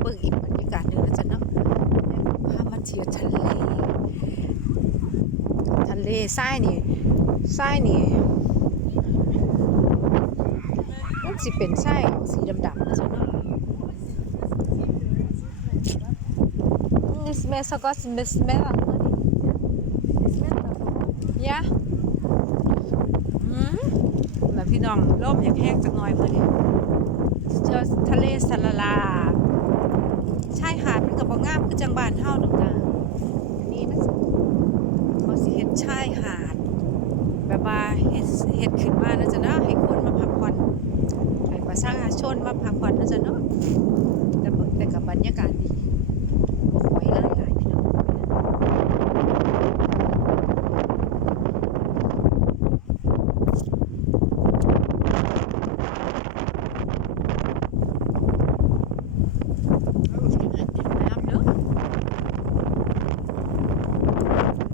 เบิ่งอีกบรรยากาศหนึ่งแล้วจ้ะเนาะพามาเที่ยวทะเลทรายนี่มันสิเป็นทรายสีดำๆนะจ้ะเนาะsmell so good smell yeah แล้วพี่น้องร่มอยากแห้งจักหน่อยมื้อนี้เจอทะเลสะละลาชายหาดมันก็บ่งามคือจังบ้านเฮาดอกจ้ะอันนี้มันเขาสิเฮ็ดชายหาดแบบว่าเฮ็ดขึ้นมานะจ๊ะเนาะให้คนมาพักผ่อนให้ประชาชนมาพักผ่อนนะจ๊ะเนาะแต่กับบรรยากาศดีบ่ค่อยหลายพี่น้อง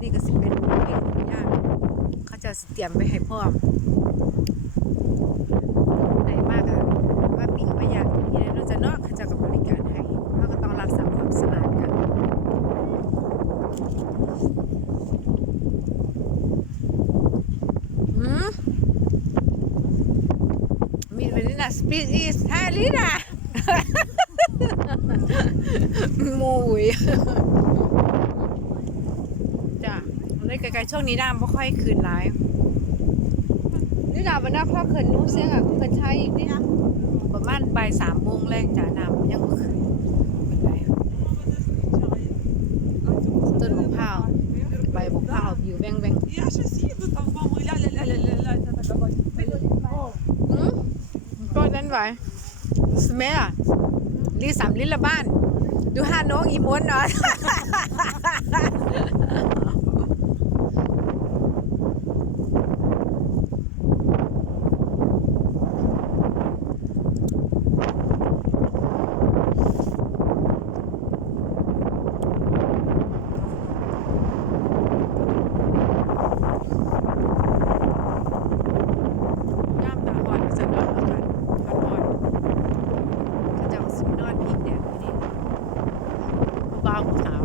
นี่ก็สิเป็นหมูปิ้งย่างเขาจะเตรียมไว้ให้พร้อมไหนมากอะว่าปิ้งมาอย่างนี้เลยเราจะนอกเขาจะกับบริการให้เราก็ต้องรักษาความสะอาดกันมีเป็นนี่นะสปีดอีสไทยลีนะมูยจ้ะเลยไกลๆช่วงนี้น้ำไม่ค่อยคืนหลายนี่น้ำมันน่าครอบคืนนู้นเสียงอ่ะคืนไทยอีกนี่นะประมาณบ่าย3 โมงแรงจ้ะน้ำยังคืนเป็นไรต้นมะพร้าวใบมะพร้าวอยู่แบงก็นั่นไว้สมัยอ่ะลี3 ลิ้นละบ้านดูห้าน้องอีม้วนเนาะบ้าขาว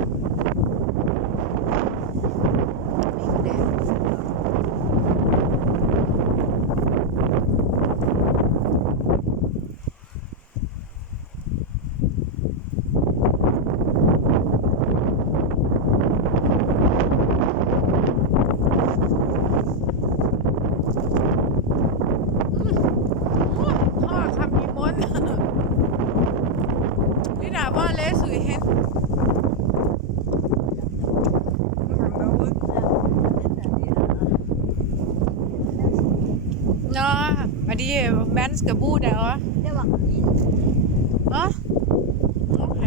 นี่ก็แดดพ่อคำมีมนนี่ด่าว่าเละสุดเห็นเนาะอันนี้แมนส์กับบูดเหรออ๋อโอเค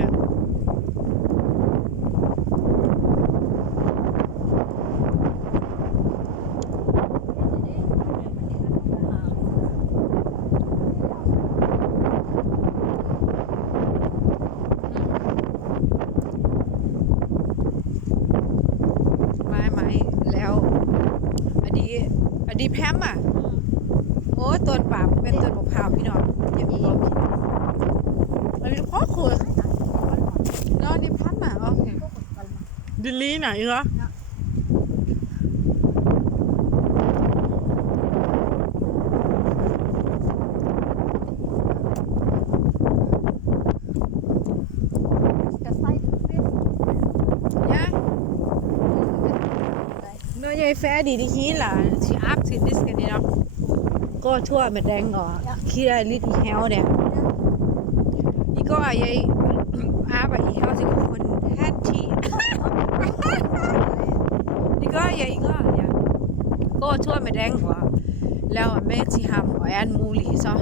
ไม่แล้วอันนี้แพมอ่ะโอ้ต้นป่าเป็นต้นมะพร้าวพี่น้องเดี๋ยวเรากินอันนี้พ่อขวดน้องนี่พันอ่ะโอเคดิลี่ไหนเหรอเมื่อยังแฟดีที่ฮีล่ะที่อัพที่ดิสกันนี่เนาะก็ทั่วแบบแดงอ๋อขี้ได้ลิตรเฮลเนี่ยอีก็ไอ้อาบอีเฮลสิคนแฮนทีอีก็อย่างก็ทั่วแบบแดงอ๋อแล้วแม่ที่ทำแอนมูลีซะ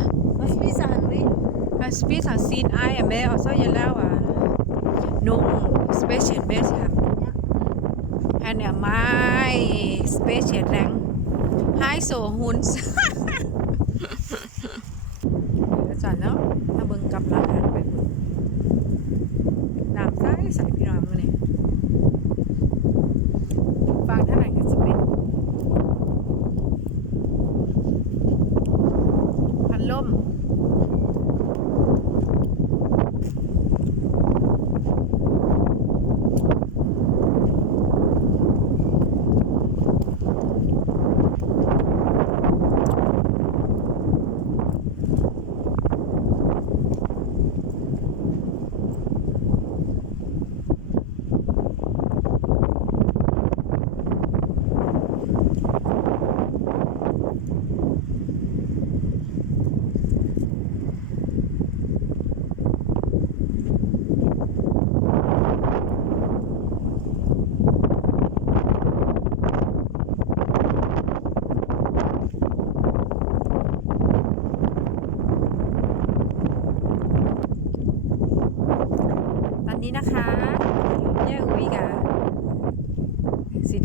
สปีสันซีนไอแม่ซะอย่างแล้วอ่ะนุ่งสเปเชียลแม่ที่ทำแอนเนี่ยไม่สเปเชียลแรงไฮโซฮุนจันเนาะถ้าเบิ่งกับร้านอาหารไปบุญน้ำใสพี่น้องมื้อนี้ฟังท่านนั้นก็จะเป็นพัดลม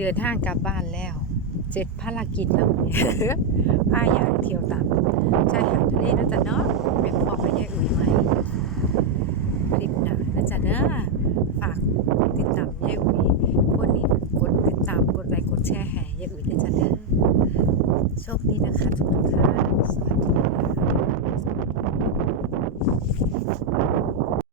ดินทางกลับบ้านแล้วเสร็จภารกิจแล้วเนี่ยพาอยากเที่ยวตามชายหาดทะเลนะจ๊ะเนาะเป็นพอไปยายอุ่ยไหมคลิปหน้านะจ๊ะเนาะฝากติดตามยายอุ่ยคนนี้กดติดตามกดไลค์กดแชร์ให้ยายอุ่ยนะจ๊ะเนาะโชคดีนะคะทุกท่านสวัสดี